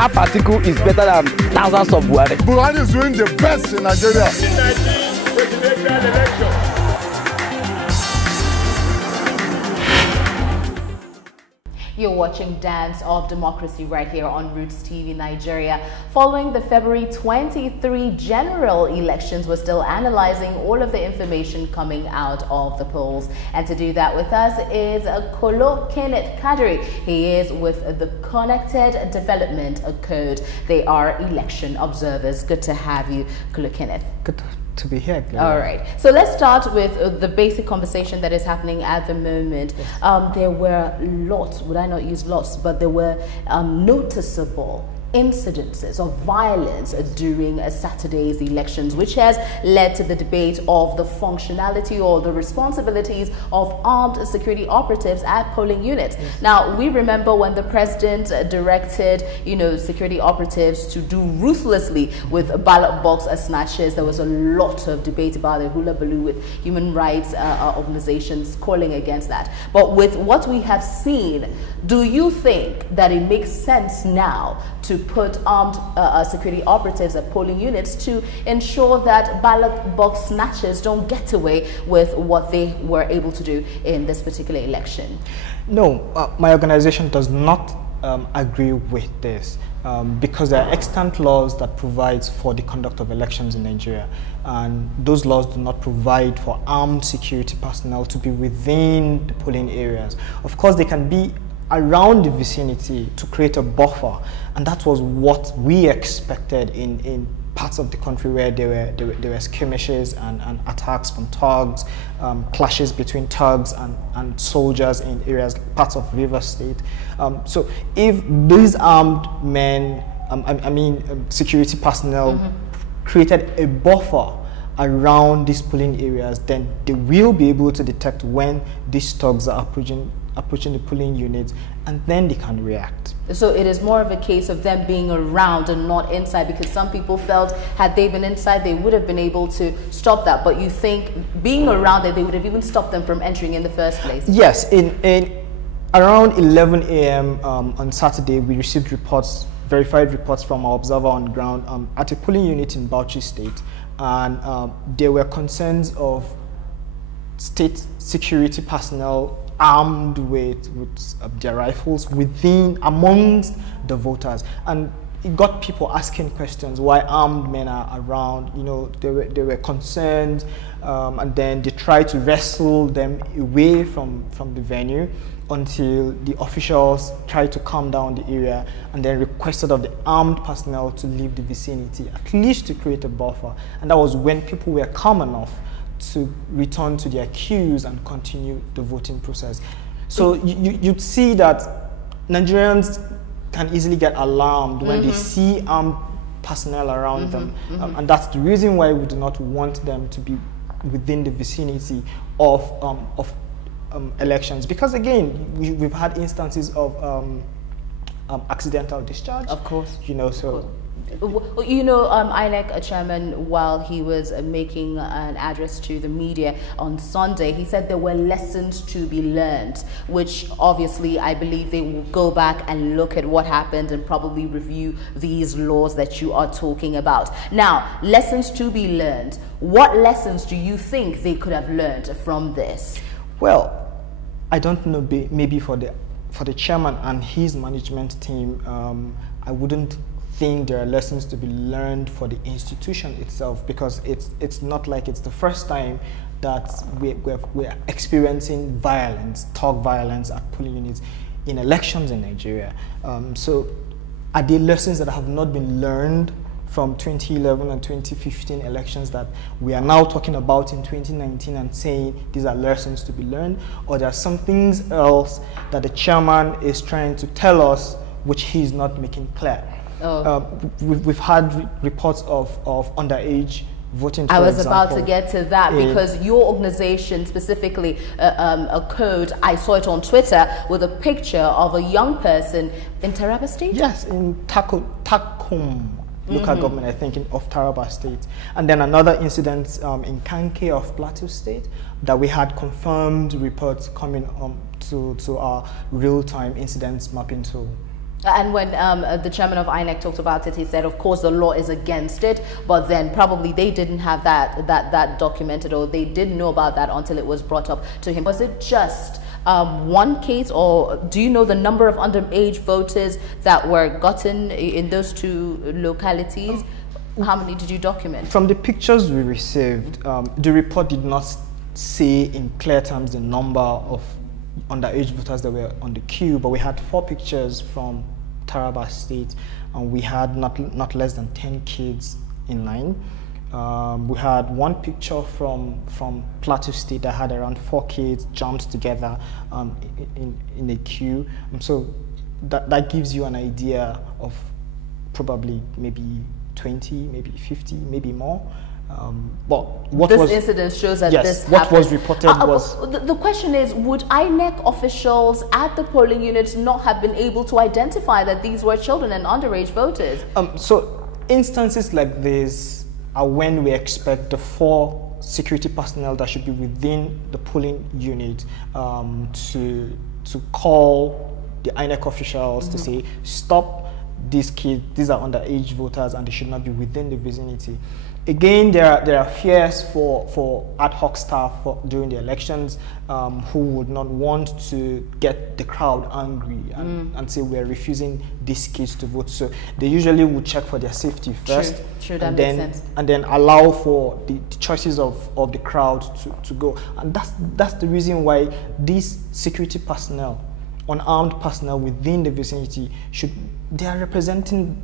half article is better than thousands of Buhari. Buhari is doing the best in Nigeria. 2019 presidential election. You're watching Dance of Democracy right here on Roots TV Nigeria. Following the February 23 general elections, we're still analyzing all of the information coming out of the polls. And to do that with us is Kolo Kenneth Kadri. He is with the Connected Development Code. They are election observers. Good to have you, Kolo Kenneth. Good to be here. All right. So let's start with the basic conversation that is happening at the moment. Yes. There were lots, would I not use lots, but there were noticeable incidences of violence during Saturday's elections, which has led to the debate of the functionality or the responsibilities of armed security operatives at polling units. Yes. Now, we remember when the president directed, security operatives to do ruthlessly with ballot box snatches. There was a lot of debate about the hula baloo with human rights organizations calling against that. But with what we have seen, do you think that it makes sense now to put armed security operatives at polling units to ensure that ballot box snatchers don't get away with what they were able to do in this particular election? No, my organization does not agree with this because there are extant laws that provide for the conduct of elections in Nigeria, and those laws do not provide for armed security personnel to be within the polling areas. Of course, they can be around the vicinity to create a buffer, and that was what we expected in parts of the country where there were skirmishes and attacks from thugs, clashes between thugs and soldiers in parts of River State. So if these armed men, security personnel, created a buffer around these polling areas, then they will be able to detect when these thugs are approaching the polling units, and then they can react. So it is more of a case of them being around and not inside, because some people felt had they been inside, they would have been able to stop that. But you think being around that, they would have even stopped them from entering in the first place? Yes. In around 11 a.m. On Saturday, we received reports, verified reports from our observer on the ground at a polling unit in Bauchi State, and there were concerns of state security personnel armed with their rifles amongst the voters, and it got people asking questions why armed men are around. There were concerns, and then they tried to wrestle them away from the venue until the officials tried to calm down the area and then requested of the armed personnel to leave the vicinity, at least to create a buffer. And that was when people were calm enough to return to their queues and continue the voting process. So you'd see that Nigerians can easily get alarmed when they see armed personnel around them. And that's the reason why we do not want them to be within the vicinity of elections. Because again, we've had instances of accidental discharge. Of course. INEC chairman, while he was making an address to the media on Sunday, he said there were lessons to be learned, which obviously I believe they will go back and look at what happened and probably review these laws that you are talking about. Now, lessons to be learned. What lessons do you think they could have learned from this? Well, I don't know, maybe for the chairman and his management team, I wouldn't think there are lessons to be learned for the institution itself, because it's not like it's the first time that we're experiencing violence, thug violence at polling units in elections in Nigeria. So are there lessons that have not been learned from 2011 and 2015 elections that we are now talking about in 2019 and saying these are lessons to be learned, or there are some things else that the chairman is trying to tell us which he's not making clear? We've had reports of underage voting, for I was example, about to get to that, because your organization specifically, a code, I saw it on Twitter with a picture of a young person in Taraba State? Yes, in Takum local government, I think, of Taraba State. And then another incident in Kanke of Plateau State that we had confirmed reports coming to our real-time incidents mapping tool. And when the chairman of INEC talked about it, he said, of course, the law is against it, but then probably they didn't have that documented, or they didn't know about that until it was brought up to him. Was it just one case, or do you know the number of underage voters that were gotten in those two localities? How many did you document? From the pictures we received, the report did not say in clear terms the number of underage voters that were on the queue, but we had 4 pictures from Bauchi State, and we had not less than 10 kids in line. We had one picture from Bauchi State that had around 4 kids jammed together in a queue. So that gives you an idea of probably maybe 20, maybe 50, maybe more. But what this incident shows that this happened. What was reported was... The question is, would INEC officials at the polling units not have been able to identify that these were children and underage voters? So instances like this are when we expect the 4 security personnel that should be within the polling unit to call the INEC officials to say, stop these kids, these are underage voters and they should not be within the vicinity. Again, there are fears for ad hoc staff during the elections who would not want to get the crowd angry and say we're refusing these kids to vote. So they usually would check for their safety first, and then allow for the choices of the crowd to go. And that's the reason why these security personnel, unarmed personnel within the vicinity, they are representing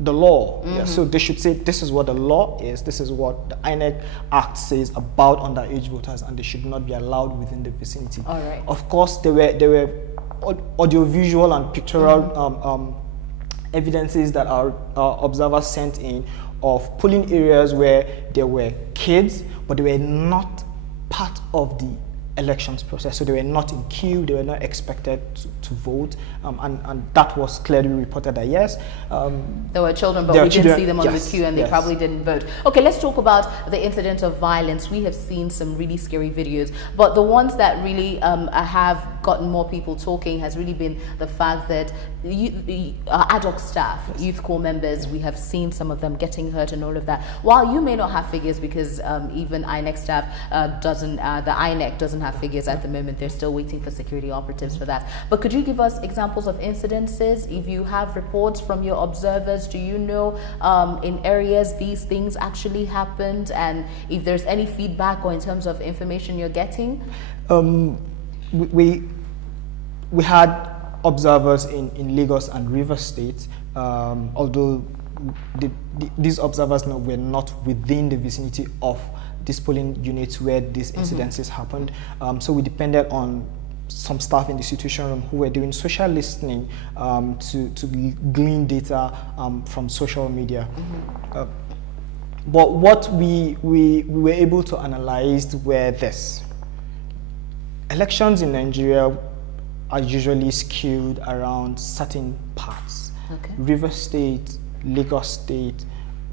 the law. Yeah, so they should say this is what the law is, this is what the INEC Act says about underage voters, and they should not be allowed within the vicinity. All right. Of course, there were audiovisual and pictorial evidences that our observers sent in of polling areas where there were kids, but they were not part of the elections process, so they were not in queue, they were not expected to vote, and that was clearly reported that yes, there were children, but we didn't see them on the queue, and they probably didn't vote. Okay, let's talk about the incident of violence. We have seen some really scary videos, but the ones that really have gotten more people talking has really been the fact that ad hoc staff, youth corps members, we have seen some of them getting hurt and all of that. While you may not have figures, because even INEC staff the INEC doesn't have figures at the moment, they're still waiting for security operatives for that. But could you give us examples of incidences? If you have reports from your observers, do you know in areas these things actually happened, and if there's any feedback or in terms of information you're getting? We had observers in Lagos and Rivers State, although these observers were not within the vicinity of these polling units where these incidences happened. So we depended on some staff in the situation room who were doing social listening to glean data from social media. But what we were able to analyze were this. Elections in Nigeria are usually skewed around certain parts. Okay. River State, Lagos State,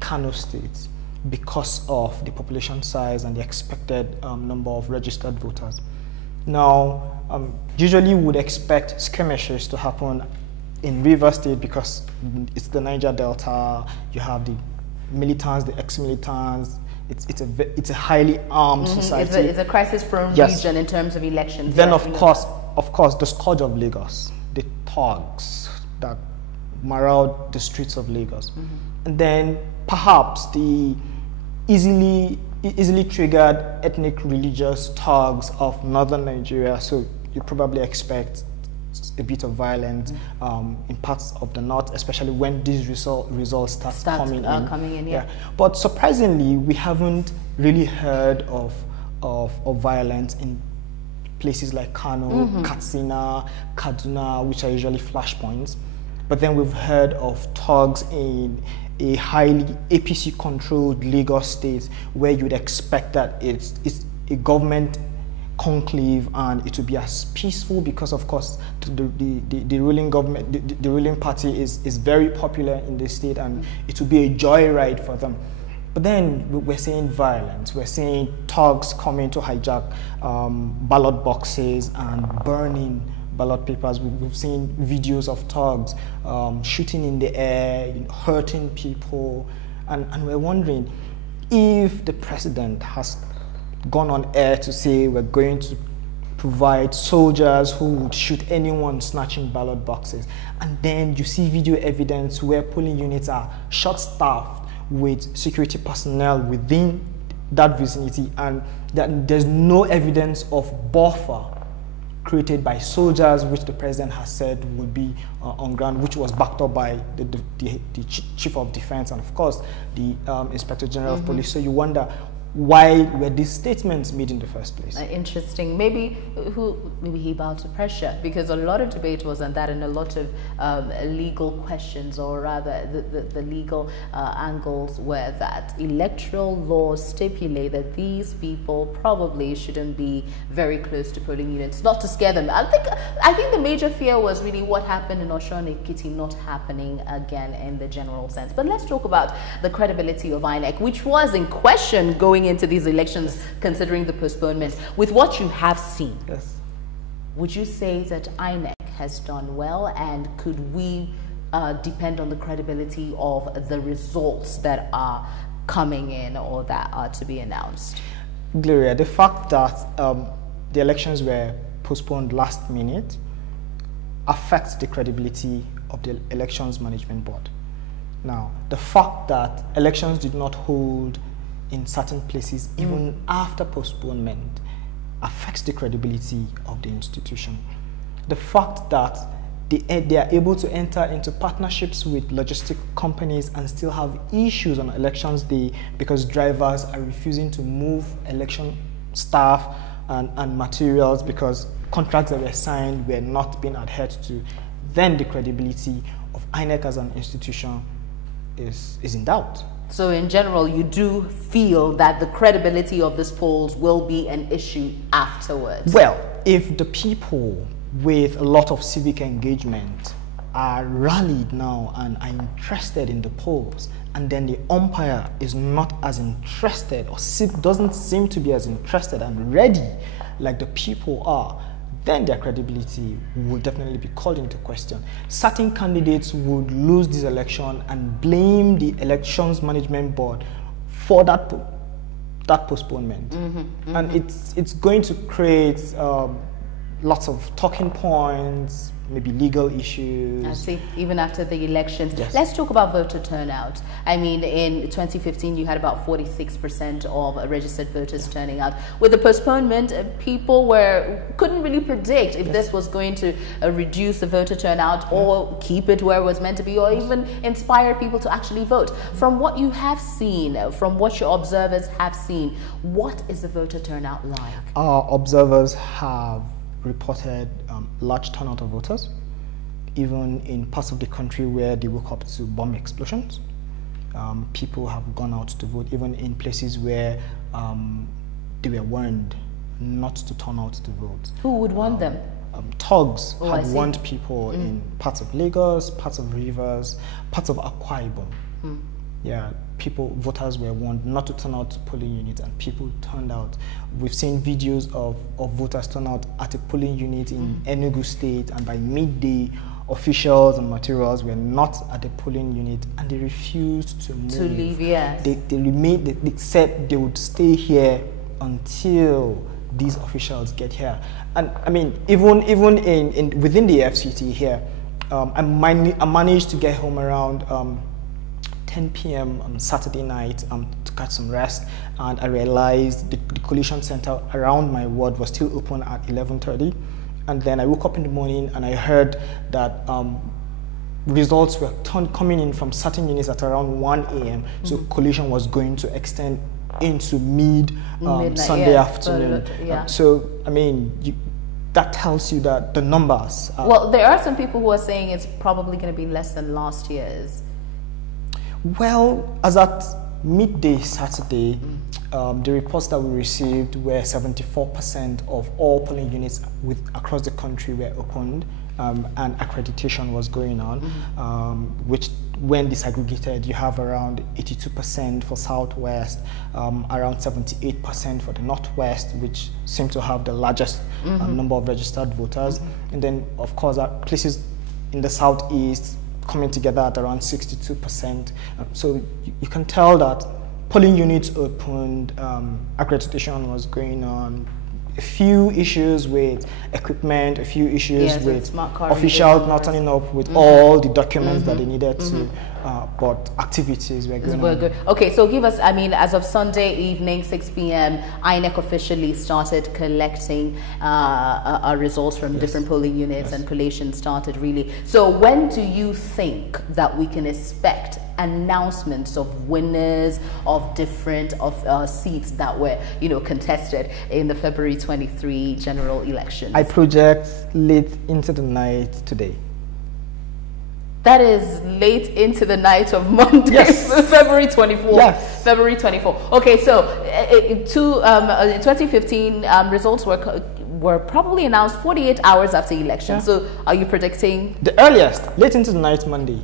Kano State, because of the population size and the expected number of registered voters. Now, usually we would expect skirmishes to happen in River State because it's the Niger Delta, you have the militants, the ex-militants, it's a highly armed society. It's a crisis-prone region in terms of elections. Then of course, the scourge of Lagos, the thugs that maraud the streets of Lagos. And then perhaps the easily triggered ethnic religious thugs of northern Nigeria. So you probably expect a bit of violence in parts of the north, especially when these results start coming in. Yeah. But surprisingly, we haven't really heard of violence in places like Kano, Katsina, Kaduna, which are usually flashpoints. But then we've heard of thugs in a highly APC-controlled Lagos State, where you'd expect that it's a government conclave and it would be as peaceful because, of course, the ruling government, the ruling party is very popular in the state, and it would be a joyride for them. But then we're seeing violence. We're seeing thugs coming to hijack ballot boxes and burning ballot papers. We've seen videos of thugs shooting in the air, hurting people, and we're wondering if the president has gone on air to say we're going to provide soldiers who would shoot anyone snatching ballot boxes, and then you see video evidence where polling units are short-staffed with security personnel within that vicinity, and that there's no evidence of buffer created by soldiers, which the president has said would be on ground, which was backed up by the chief of defense and of course the inspector general of police. So you wonder, why were these statements made in the first place? Interesting. Maybe he bowed to pressure, because a lot of debate was on that, and a lot of legal questions, or rather the legal angles were that electoral laws stipulate that these people probably shouldn't be very close to polling units, not to scare them. I think the major fear was really what happened in Osun Ekiti not happening again in the general sense. But let's talk about the credibility of INEC, which was in question going into these elections, considering the postponement. With what you have seen, would you say that INEC has done well, and could we depend on the credibility of the results that are coming in or that are to be announced? Gloria, the fact that the elections were postponed last minute affects the credibility of the Elections Management Board. Now, the fact that elections did not hold in certain places even after postponement affects the credibility of the institution. The fact that they are able to enter into partnerships with logistic companies and still have issues on elections day because drivers are refusing to move election staff and materials because contracts that were signed were not being adhered to, then the credibility of INEC as an institution is in doubt. So in general, you do feel that the credibility of these polls will be an issue afterwards? Well, if the people with a lot of civic engagement are rallied now and are interested in the polls, and then the umpire is not as interested or doesn't seem to be as interested and ready like the people are, then their credibility will definitely be called into question. Certain candidates would lose this election and blame the Elections Management Board for that postponement. And it's going to create lots of talking points, maybe legal issues. I see, even after the elections. Yes. Let's talk about voter turnout. I mean, in 2015, you had about 46% of registered voters turning out. With the postponement, people couldn't really predict if this was going to reduce the voter turnout or keep it where it was meant to be, or even inspire people to actually vote. From what you have seen, from what your observers have seen, what is the voter turnout like? Our observers have reported large turnout of voters, even in parts of the country where they woke up to bomb explosions. People have gone out to vote, even in places where they were warned not to turn out to vote. Who would warn them? Thugs had warned people in parts of Lagos, parts of Rivers, parts of Akwa Ibom. Yeah, voters were warned not to turn out to polling units, and people turned out. We've seen videos of voters turn out at a polling unit in Enugu State, and by midday, officials and materials were not at the polling unit, and they refused to move. To leave, yes. They said they would stay here until these officials get here. And I mean, even within the FCT here, I managed to get home around 10 p.m. on Saturday night to catch some rest, and I realized the collation center around my ward was still open at 11:30, and then I woke up in the morning and I heard that results were coming in from certain units at around 1 a.m. So collation was going to extend into Sunday afternoon. So I mean, that tells you that the numbers well, there are some people who are saying it's probably going to be less than last year's. Well, as at midday Saturday, the reports that we received were 74% of all polling units across the country were opened, and accreditation was going on, which when disaggregated, you have around 82% for Southwest, around 78% for the Northwest, which seem to have the largest number of registered voters. And then, of course, places in the Southeast coming together at around 62%. So you can tell that polling units opened, accreditation was going on, a few issues with equipment, a few issues with officials not turning up with all the documents that they needed to, but activities were going on. Okay, so give us, I mean, as of Sunday evening, 6 p.m., INEC officially started collecting our results from different polling units, and collation started really. So when do you think that we can expect announcements of winners of different seats that were, contested in the February 23 general election? I project late into the night today. That is late into the night of Monday, yes. February 24. Yes. February 24. Okay, so 2015 results were probably announced 48 hours after election. So are you predicting? The earliest, late into the night Monday.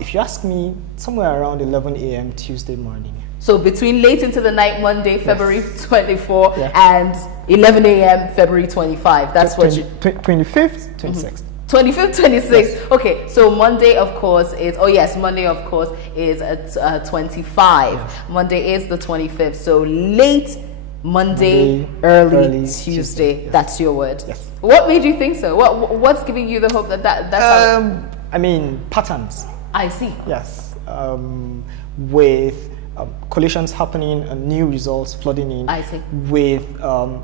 If you ask me, somewhere around 11 a.m. Tuesday morning. So between late into the night Monday, February 24, and 11 a.m. February 25. That's what you... 25th, 26th. 25th, 26th. Yes. Okay, so Monday, of course, is... Oh, yes, Monday, of course, is 25. Yes. Monday is the 25th. So late Monday, early Tuesday. Yes. That's your word. Yes. What made you think so? What's giving you the hope that's how... I mean, patterns. I see. Yes. With coalitions happening and new results flooding in. I see. With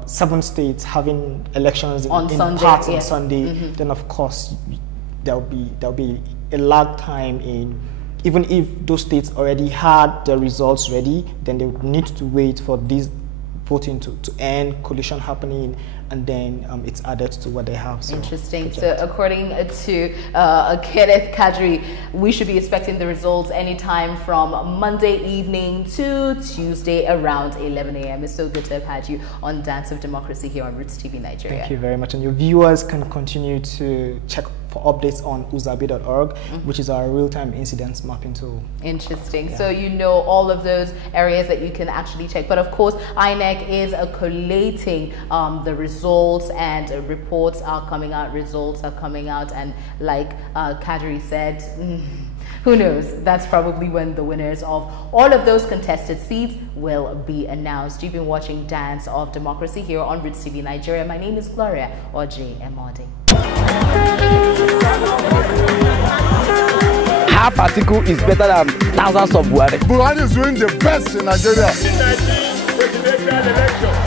7 states having elections on Sunday, on Sunday, then of course there'll be a lag time in. Even if those states already had the results ready, then they would need to wait for this voting to end, coalition happening, and then it's added to what they have. So interesting. So according to Kenneth Kadri, we should be expecting the results anytime from Monday evening to Tuesday around 11 a.m. It's so good to have had you on Dance of Democracy here on Roots TV Nigeria. Thank you very much. And your viewers can continue to check for updates on uzabi.org, which is our real-time incidents mapping tool. Interesting. Yeah. So you know all of those areas that you can actually check. But of course, INEC is collating the results, and reports are coming out, results are coming out, and like Kadri said, who knows? That's probably when the winners of all of those contested seats will be announced. You've been watching Dance of Democracy here on Roots TV Nigeria. My name is Gloria Oji Emodi. Half article is better than thousands of words. Buhari is doing the best in Nigeria. In 19 presidential election.